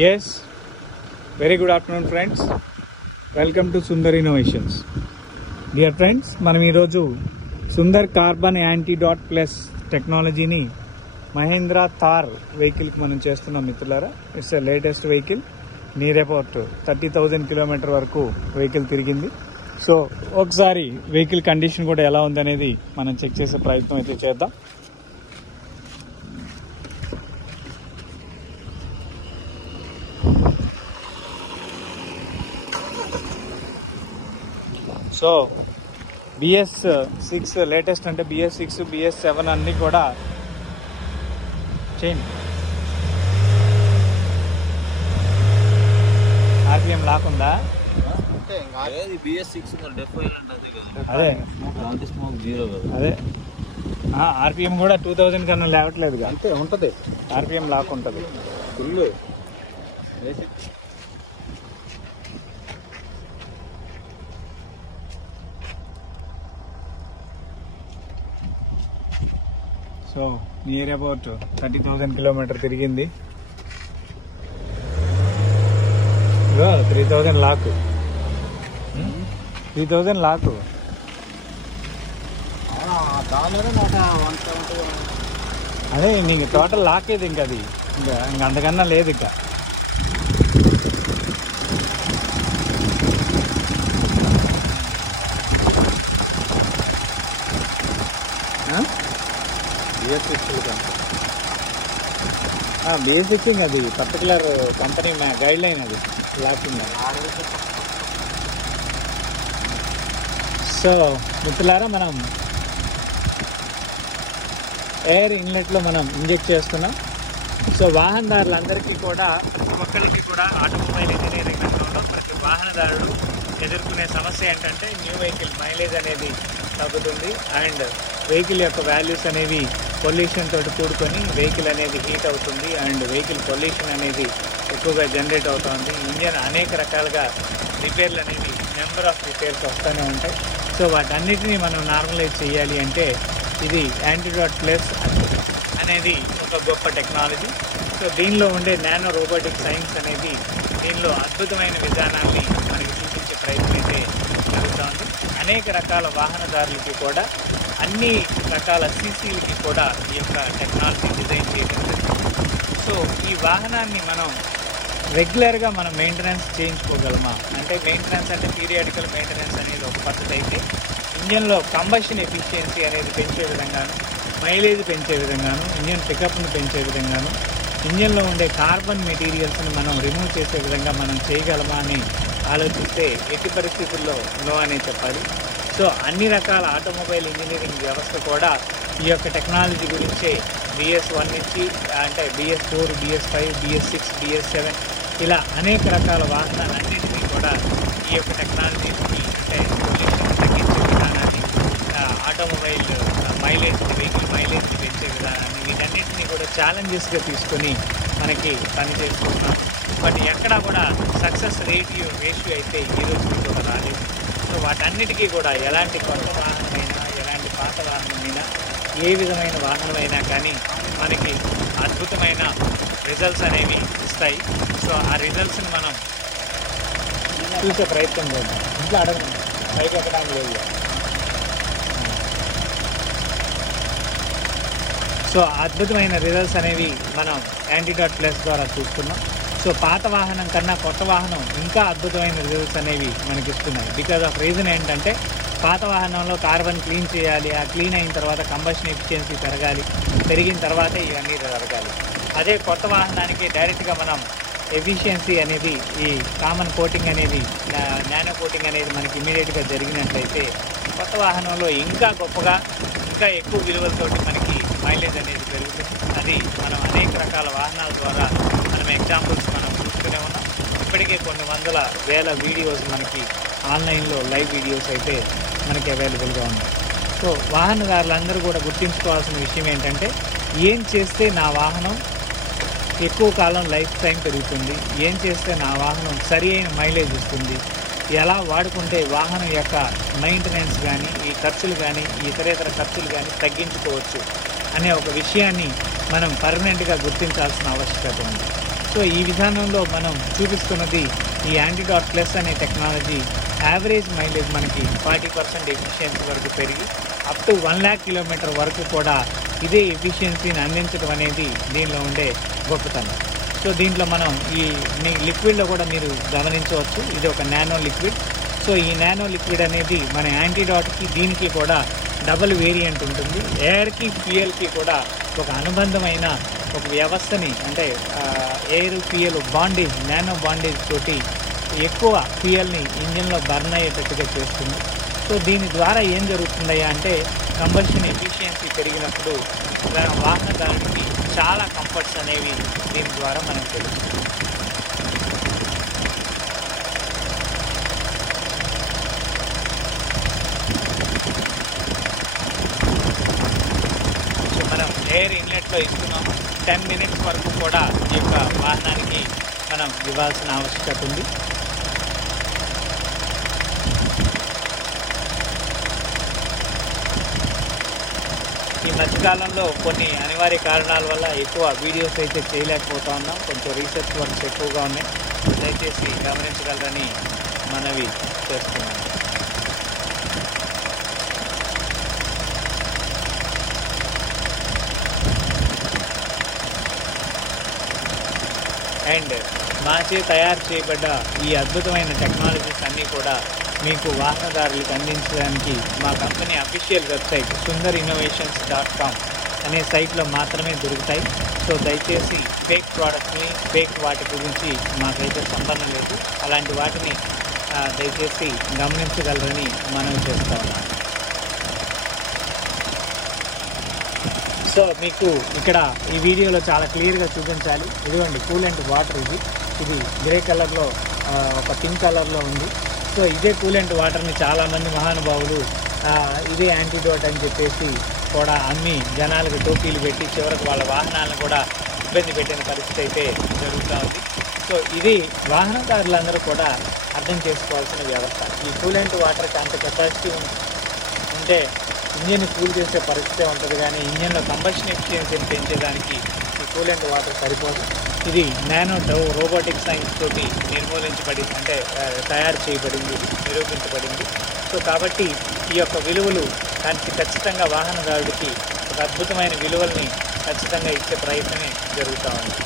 Yes, very good afternoon friends. Welcome to Sundar Innovations. Dear friends, మనం ఈరోజు Sundar carbon antidote plus టెక్నాలజీని మహేంద్ర థార్ వెహికల్కి మనం చేస్తున్నాం మిత్రులారా. It's latest vehicle. Near about 30,000 kilometer వరకు వెహికల్ తిరిగింది. సో ఒకసారి వెహికల్ కండిషన్ కూడా ఎలా ఉందనేది మనం చెక్ చేసే ప్రయత్నం అయితే చేద్దాం. సో BS6 లేటెస్ట్ అంటే BS6, BS7 అన్నీ కూడా చేంజ్. RPM లాకుందా? అదే అదే RPM కూడా 2000 కన్నా లేవట్లేదు. అంతే ఉంటుంది. RPM లాక్ ఉంటుంది full. So near about 30,000 kilometer తిరిగింది. 3,000 లాక్, 3,000 లాక్. అదే నీకు టోటల్ లాక్ ఏది ఇంకా అది ఇంకా అంతకన్నా లేదు ఇంకా. బేసిక్ అది పర్టికులర్ కంపెనీ గైడ్ లైన్ అది లాకింగ్. సో మిత్రులారా, మనం ఎయిర్ ఇన్లెట్లో మనం ఇంజెక్ట్ చేస్తున్నాం. సో వాహనదారులందరికీ కూడా, ప్రతి ఒక్కరికి కూడా ఆటోమొబైల్ ఇంజనీరింగ్ రంగంలో ప్రతి వాహనదారుడు ఎదుర్కొనే సమస్య ఏంటంటే న్యూ వెహికల్ మైలేజ్ అనేది తగ్గుతుంది అండ్ వెహికల్ యొక్క వాల్యూస్ అనేవి పొల్యూషన్ తోటి కూడుకొని వెహికల్ అనేది హీట్ అవుతుంది అండ్ వెహికల్ పొల్యూషన్ అనేది ఎక్కువగా జనరేట్ అవుతుంది. ఇంజన్ అనేక రకాలుగా రిపేర్లు అనేవి నెంబర్ ఆఫ్ రిపేర్స్ వస్తూనే ఉంటాయి. సో వాటన్నిటినీ మనం నార్మలైజ్ చేయాలి అంటే ఇది యాంటీడాట్ ప్లస్ అనేది ఒక గొప్ప టెక్నాలజీ. సో దీనిలో ఉండే నానో రోబోటిక్ సైన్స్ అనేది దీనిలో అద్భుతమైన విధానాన్ని మనకి చూపించే ప్రయత్నం అయితే జరుగుతుంది. అనేక రకాల వాహనదారులకి కూడా, అన్ని రకాల సీసీలకి కూడా ఈ యొక్క టెక్నాలజీ డిజైన్ చేయడం జరిగింది. సో ఈ వాహనాన్ని మనం రెగ్యులర్గా మనం మెయింటెనెన్స్ చేయించుకోగలమా అంటే, మెయింటెనెన్స్ అంటే పీరియాడికల్ మెయింటెనెన్స్ అనేది ఒక పద్ధతి అయితే, ఇంజన్లో కంబషన్ ఎఫిషియన్సీ అనేది పెంచే విధంగాను, మైలేజ్ పెంచే విధంగాను, ఇంజన్ పికప్ను పెంచే విధంగాను, ఇంజన్లో ఉండే కార్బన్ మెటీరియల్స్ని మనం రిమూవ్ చేసే విధంగా మనం చేయగలమా అని ఆలోచిస్తే ఎట్టి పరిస్థితుల్లో నో అనే చెప్పాలి. సో అన్ని రకాల ఆటోమొబైల్ ఇంజనీరింగ్ వ్యవస్థ కూడా ఈ యొక్క టెక్నాలజీ గురించే BS1 నుంచి అంటే BS4, BS5, BS6, BS7 ఇలా అనేక రకాల వాహనాలన్నింటినీ కూడా ఈ యొక్క టెక్నాలజీని అంటే పొల్యూషన్ తగ్గించే విధానాన్ని, ఆటోమొబైల్ మైలేజ్, వెహికల్ మైలేజ్ని పెంచే విధానాన్ని, వీటన్నిటినీ కూడా ఛాలెంజెస్గా తీసుకొని మనకి పనిచేస్తున్నాం. బట్ ఎక్కడా కూడా సక్సెస్ రేషియో అయితే ఈ రోజు కూడా రాలేదు. సో వాటన్నిటికీ కూడా ఎలాంటి కొత్త వాహనమైనా, ఎలాంటి పాత వాహనమైనా, ఏ విధమైన వాహనమైనా కానీ మనకి అద్భుతమైన రిజల్ట్స్ అనేవి ఇస్తాయి. సో ఆ రిజల్ట్స్ని మనం చూసే ప్రయత్నం చేద్దాం. ఇంట్లో అడగండి, పైకి ఎక్కడం లేదు. సో అద్భుతమైన రిజల్ట్స్ అనేవి మనం యాంటీడాట్ ప్లస్ ద్వారా చూస్తున్నాం. సో పాత వాహనం కన్నా కొత్త వాహనం ఇంకా అద్భుతమైన రిజల్ట్స్ అనేవి మనకి ఇస్తున్నాయి. బికాజ్ ఆఫ్ రీజన్ ఏంటంటే, పాత వాహనంలో కార్బన్ క్లీన్ చేయాలి, ఆ క్లీన్ అయిన తర్వాత కంబషన్ ఎఫిషియన్సీ పెరిగిన తర్వాతే ఇవన్నీ జరగాలి. అదే కొత్త వాహనానికి డైరెక్ట్గా మనం ఎఫిషియన్సీ అనేది, ఈ కామన్ కోటింగ్ అనేది, నానో కోటింగ్ అనేది మనకి ఇమీడియట్గా జరిగినట్లయితే కొత్త వాహనంలో ఇంకా గొప్పగా, ఇంకా ఎక్కువ విలువలతోటి మనకి మైలేజ్ అనేది పెరుగుతుంది. అది మనం అనేక రకాల వాహనాల ద్వారా మనం ఎగ్జాంపుల్స్ మనం చూస్తూనే ఉన్నాం. ఇప్పటికే కొన్ని వందల వేల వీడియోస్ మనకి ఆన్లైన్లో లైవ్ వీడియోస్ అయితే మనకి అవైలబుల్గా ఉన్నాయి. సో వాహనదారులందరూ కూడా గుర్తుంచుకోవాల్సిన విషయం ఏంటంటే, ఏం చేస్తే నా వాహనం ఎక్కువ కాలం లైఫ్ టైం పెరుగుతుంది, ఏం చేస్తే నా వాహనం సరి అయిన మైలేజ్ ఇస్తుంది, ఎలా వాడుకుంటే వాహనం యొక్క మెయింటెనెన్స్ కానీ, ఈ ఖర్చులు కానీ, ఇతరేతర ఖర్చులు కానీ తగ్గించుకోవచ్చు అనే ఒక విషయాన్ని మనం పర్మనెంట్గా గుర్తించాల్సిన ఆవశ్యకత ఉంది. సో ఈ విధానంలో మనం చూపిస్తున్నది ఈ యాంటీడాట్ ప్లస్ అనే టెక్నాలజీ యావరేజ్ మైలేజ్ మనకి 40% ఎఫిషియన్సీ వరకు పెరిగి అప్ టు 1 lakh కిలోమీటర్ వరకు కూడా ఇదే ఎఫిషియన్సీని అందించడం అనేది దీనిలో ఉండే గొప్పతనం. సో దీంట్లో మనం ఈ లిక్విడ్లో కూడా మీరు గమనించవచ్చు, ఇది ఒక నానో లిక్విడ్. సో ఈ నానో లిక్విడ్ అనేది మన యాంటీడాట్కి దీనికి కూడా డబుల్ వేరియంట్ ఉంటుంది. ఎయిర్కి ఫ్యూయల్కి కూడా ఒక అనుబంధమైన ఒక వ్యవస్థని, అంటే air fuel bondage, nano bondage తోటి ఎక్కువ ఫ్యూయల్ని ఇంజిన్లో బర్న్ అయ్యేటట్టుగా చేస్తుంది. సో దీని ద్వారా ఏం జరుగుతుందయ్యా అంటే కంబషన్ ఎఫిషియన్సీ పెరిగినప్పుడు వాహనదారునికి చాలా కంఫర్ట్స్ అనేవి దీని ద్వారా మనకు తెలుస్తుంది. సో మనం ఎయిర్ ఇన్లెట్లో ఇస్తున్నాము. 10 minutes వరకు కూడా ఈ యొక్క వాహనానికి మనం ఇవ్వాల్సిన ఆవశ్యకత ఉంది. ఈ మధ్యకాలంలో కొన్ని అనివార్య కారణాల వల్ల ఎక్కువ వీడియోస్ అయితే చేయలేకపోతా ఉన్నాం. కొంచెం రీసెర్చ్ వర్క్స్ ఎక్కువగా ఉన్నాయి. దయచేసి గమనించగలరని మనవి చేస్తున్నాను. అండ్ మాచే తయారు చేయబడ్డ ఈ అద్భుతమైన టెక్నాలజీస్ అన్నీ కూడా మీకు వాహనదారులకు అందించడానికి మా కంపెనీ అఫీషియల్ వెబ్సైట్ sundariinnovations.com అనే సైట్లో మాత్రమే దొరుకుతాయి. సో దయచేసి ఫేక్ ప్రోడక్ట్ని, ఫేక్ వాటి గురించి మాకైతే సంబంధం లేదు. అలాంటి వాటిని దయచేసి గమనించగలరని మనం చేస్తూ ఉన్నాం. సో మీకు ఇక్కడ ఈ వీడియోలో చాలా క్లియర్గా చూపించాలి. ఇదిగోండి కూలెంట్ వాటర్, ఇది గ్రే కలర్లో ఒక పింక్ కలర్లో ఉంది. సో ఇదే కూలెంట్ వాటర్ని చాలామంది మహానుభావులు ఇదే యాంటీడోట్ అని చెప్పేసి కూడా అమ్మి జనాలకు టోపీలు పెట్టి చివరికి వాళ్ళ వాహనాలను కూడా ఇబ్బంది పెట్టిన పరిస్థితి అయితే జరుగుతూ ఉంది. సో ఇది వాహనదారులందరూ కూడా అర్థం చేసుకోవాల్సిన వ్యవస్థ. ఈ కూలెంట్ వాటర్కి అంత కెపాసిటీ ఉంటే ఇంజిన్ కూల్ చేసే పరిస్థితి ఉంటుంది, కానీ ఇంజిన్లో కంబషన్ ఎఫిషియన్సీని పెంచేదానికి ఈ కూలెంట్ వాటర్ సరిపోదు. ఇది నానో రోబోటిక్ సైన్స్ తోటి నిర్మూలించబడింది, అంటే తయారు చేయబడింది, నిరూపించబడింది. సో కాబట్టి ఈ యొక్క విలువలు ఖచ్చితంగా వాహనదారుడికి ఒక అద్భుతమైన విలువల్ని ఖచ్చితంగా ఇచ్చే ప్రయత్నమే జరుగుతూ ఉంది.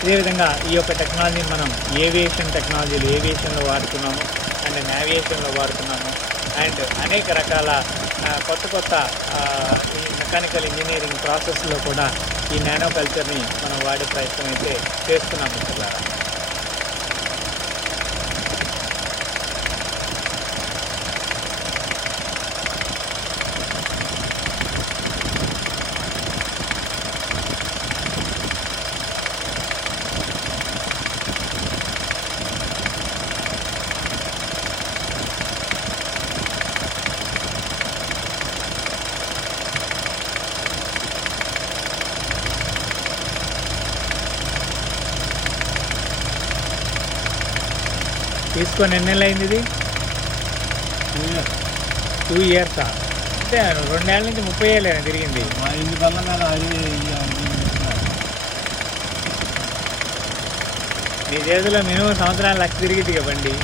ఇదేవిధంగా ఈ యొక్క టెక్నాలజీని మనం ఏవియేషన్లో వాడుతున్నాము, అండ్ నావిగేషన్లో వాడుతున్నాము, అండ్ అనేక రకాల కొత్త ఈ మెకానికల్ ఇంజనీరింగ్ ప్రాసెస్లో కూడా ఈ నానో కల్చర్ని మనం వాడే ప్రయత్నం అయితే చేస్తున్నాము మిత్రులారా. తీసుకొని ఎన్ని నెలలు అయింది? ఇది 2 years. అంటే 2 ఏళ్ళ నుంచి 30 ఏళ్ళే తిరిగింది. మీ చేతిలో మినిమం సంవత్సరాలు లక్ష తిరిగింది బండి.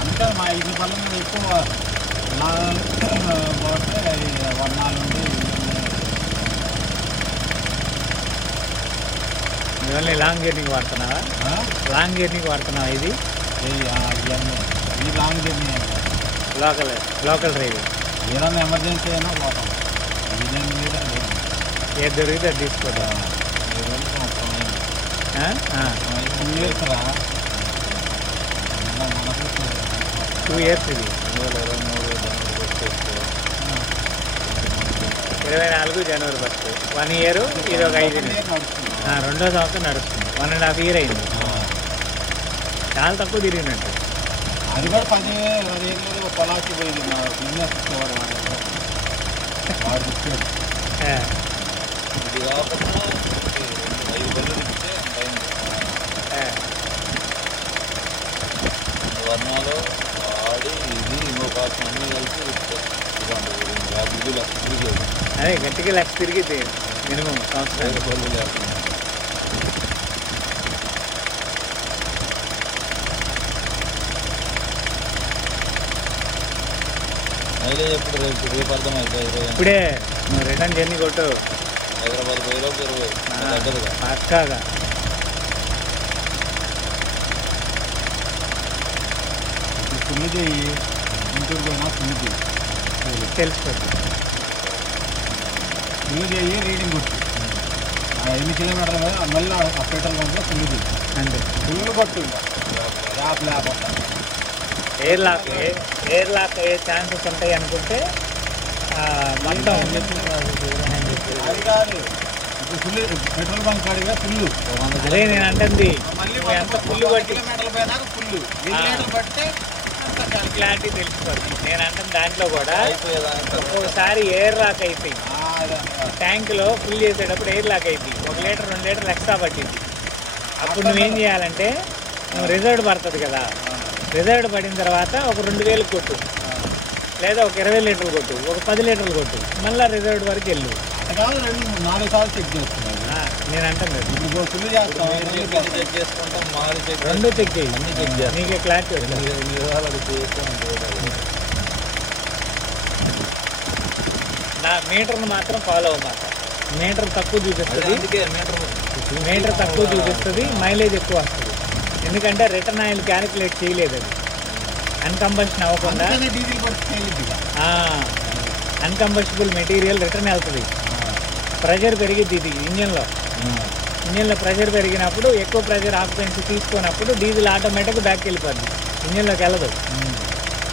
అందుకే మా ఇంటి పనుల మీద ఎక్కువ పోతే వర్ణాలు ఉండి ఇవన్నీ లాంగ్ జర్నీకి వాడుతున్నావా? లాంగ్ జర్నీకి వాడుతున్నావా? ఇది లాంగ్ జర్నీ లోకల్ డ్రైవింగ్. ఏదైనా ఎమర్జెన్సీ అయినా పోతాం. బిర్యానీ మీద ఏది దొరికితే అది తీసుకోవడం. 2 years ఇది. 2023 జనవరి 1 1 year. ఇది ఒక 5 2వ సంవత్సరం నడుస్తుంది. 1.5 year అయింది. చాలా తక్కువ తిరిగినట్టు. అది కూడా 10-20 పొలాకి పోయింది. మా బిజినెస్ ఇచ్చేవాడు వాడు ఇచ్చాడు. ఇది కాకుండా 5 బళ్ళు ఇస్తే వర్ణాలు ఆడి ఇది ఇంకో కాల్సిన అన్నీ కలిసి అదే గట్టిగా లక్ష తిరిగితే మినిమం సంవత్సరాలు బళ్ళు లేకుండా మైలేజ్ ఎప్పుడు రేపు అర్థం అయిపోయి ఇప్పుడే నువ్వు రిటర్న్ జర్నీ కొట్టు హైదరాబాద్ పోయేలోపు 20 దగ్గరగా పక్కాగా. ఫుల్ చేయి ఇంటికి పోయినా ఫుల్ చేయి తెలిసిపోతుంది. ఫుల్ చేయి రీడింగ్ కొట్టు 5 కిలోమీటర్ల మీద మళ్ళీ ఆ పెట్రోల్ బంక్లో ఫుల్ చేయి అంతే. ఫుల్ కొట్టు ల్యాప్ ఎయిర్ లాక్ అయ్యే ఛాన్సెస్ ఉంటాయి అనుకుంటే మొత్తం అది కాదు ఇప్పుడు ఫుల్ పెట్రోల్ బంక్ కాడిగా ఫుల్ అదే నేను అంటుంది. మళ్ళీ ఎంత ఫుల్ కొట్టి కిలోమీటర్ల పైన ఫుల్ 10 లీటర్లు పడితే క్లారిటీ తెలిసిపోతుంది. నేను అంటుంది దాంట్లో కూడా ఒక్కొక్కసారి ఎయిర్ లాక్ అయిపోయి ట్యాంకులో ఫుల్ చేసేటప్పుడు ఎయిర్ లాక్ అయిపోయి 1 లీటర్ 2 లీటర్లు ఎక్స్ట్రా పట్టింది. అప్పుడు నువ్వేం చేయాలంటే నువ్వు రిజర్వ్ పడుతుంది కదా, రిజర్వ్ పడిన తర్వాత ఒక 2000 కొట్టు, లేదా ఒక 20 లీటర్లు కొట్టు, ఒక 10 లీటర్లు కొట్టు, మళ్ళీ రిజర్వ్ వరకు వెళ్ళు. 2-4 సార్లు చెక్ చేస్తున్నాను. నేను అంటాను ఇప్పుడు ఫుల్ చేస్తాం, చెక్ చేసుకుంటాం, రెండు చెక్ చేయి, నీకే క్లారిటీ వచ్చింది. నా మీటర్ను మాత్రం ఫాలో అవ్వమాట. మీటర్ తక్కువ చూపిస్తుంది, మీటర్ తక్కువ చూపిస్తుంది, మైలేజ్ ఎక్కువ వస్తుంది. ఎందుకంటే రిటర్న్ ఆయిల్ క్యాలిక్యులేట్ చేయలేదు, అది అన్కంబషన్ అవ్వకుండా అన్కంబస్టబుల్ మెటీరియల్ రిటర్న్ వెళ్తుంది. ప్రెషర్ పెరిగిద్ది ఇది ఇంజన్లో ప్రెషర్ పెరిగినప్పుడు ఎక్కువ ప్రెషర్ ఆక్యుపెన్సీ తీసుకున్నప్పుడు డీజిల్ ఆటోమేటిక్గా బ్యాక్ వెళ్ళిపోద్ది, ఇంజన్లోకి వెళ్ళదు.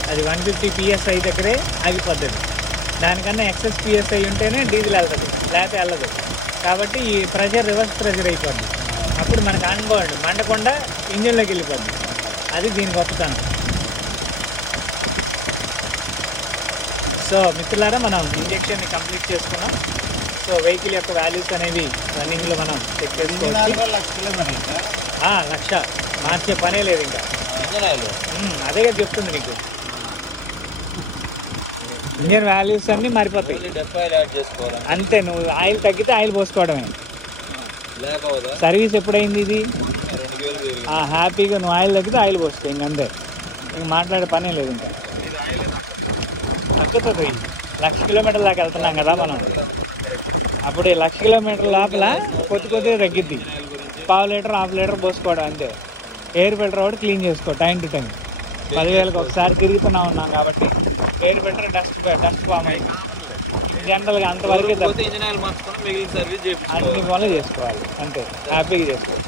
అది 150 PSI దగ్గరే ఆగిపోద్ది. దానికన్నా ఎక్సెస్ PSI ఉంటేనే డీజిల్ వెళ్తుంది, లేకపోతే వెళ్ళదు. కాబట్టి ఈ ప్రెషర్ రివర్స్ ప్రెషర్ అయిపోద్ది. అప్పుడు మనకు ఆన్బోర్డ్ మండకుండా ఇంజన్లోకి వెళ్ళిపోద్ది. అది దీని గొప్పతనం. సో మిత్రులారా, మనం ఇంజెక్షన్ని కంప్లీట్ చేసుకున్నాం. సో వెహికల్ యొక్క వాల్యూస్ అనేవి రన్నింగ్లో మనం చెక్ చేసుకోవచ్చు. 1,00,000 మార్చే పనే లేదు ఇంకా. అదే చెప్తుంది నీకు, ఇంజన్ వాల్యూస్ అన్నీ మారిపోతాయి అంతే. నువ్వు ఆయిల్ తగ్గితే ఆయిల్ పోసుకోవడమే. సర్వీస్ ఎప్పుడైంది ఇది? హ్యాపీగా నువ్వు ఆయిల్ తగ్గితే ఆయిల్ పోసుకో, ఇంకంతే. ఇంక మాట్లాడే పనే లేదు ఇంకా. తగ్గుతుంది. 1,00,000 కిలోమీటర్ల దాకా వెళ్తున్నాం కదా మనం. అప్పుడు 1,00,000 కిలోమీటర్ల లోపల కొద్దిగా తగ్గిద్ది. 1/2 లీటర్ 1/2 లీటర్ పోసుకోవడం అంతే. ఎయిర్ ఫిల్టర్ ఒకటి క్లీన్ చేసుకో టైం టు టైం. 10,000కి ఒకసారి తిరుగుతూ ఉన్నాం కాబట్టి ఎయిర్ ఫిల్టర్ డస్ట్ ఫామ్ అయింది. జనరల్గా అంతవరకే అన్ని పనులు చేసుకోవాలి అంతే, హ్యాపీగా చేసుకోవాలి.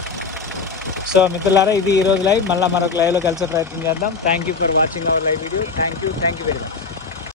సో మిత్రులారా, ఇది ఈరోజు లైవ్. మళ్ళీ మరొక లైవ్లో కలిసే ప్రయత్నం చేద్దాం. Thank you for watching our live video. Thank you very much.